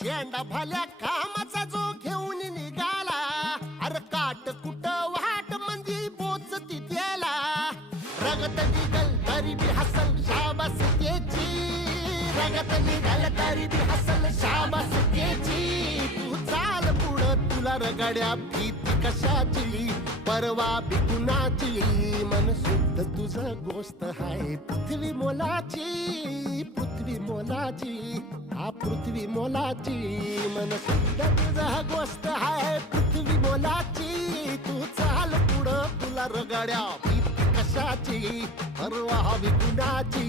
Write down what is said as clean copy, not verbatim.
झेंडा भल्या कामाचा जो घेऊन निघाला, अरे काट कुट वाट मंदी बोचती त्याला, रगत निघल तरी बी हसल शाबास त्याची, रगत निघल तरी बी हसल शाबास त्याची. तू चाल पुढं तुला रगड्या भीती कशाची, परवा बी कुणाची, मन शुद्ध तुझं गोष्ट हाय पृथ्वी मोलाची, पृथ्वी मोलाची, हा पृथ्वी मोलाची, मन शुद्ध तुझं गोष्ट हाय पृथ्वी मोलाची. तू चाल पुढं तुला रगड्या भीती कशाची, परवा बी कुणाची.